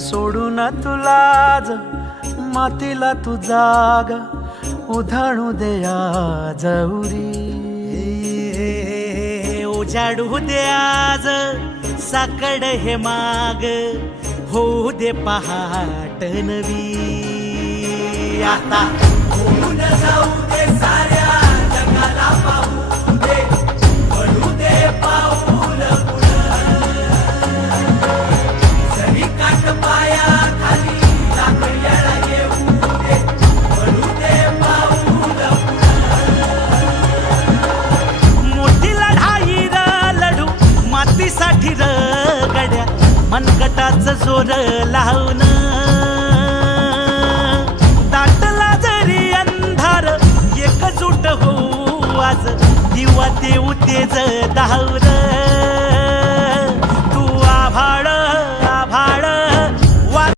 सोडून तुलाज मातीला तू जाग उधाणू दे आज उरी. उजाडू दे आज साकड हे माग होऊ दे पहाट नवी. आता होऊन जाऊ दे साऱ्या जगाला पाहू दे पडू दे पाऊल जरी काट पाया खाली लाकड्याला येऊ दे पडू दे पाऊल. मोठी लढाई र लढू मातीसाठी र गड्या मनगटाच जोर लावून. दाटला जरी अंधार एकजूट होऊ आज दिवा देऊ तेज दावर. तू आभाळ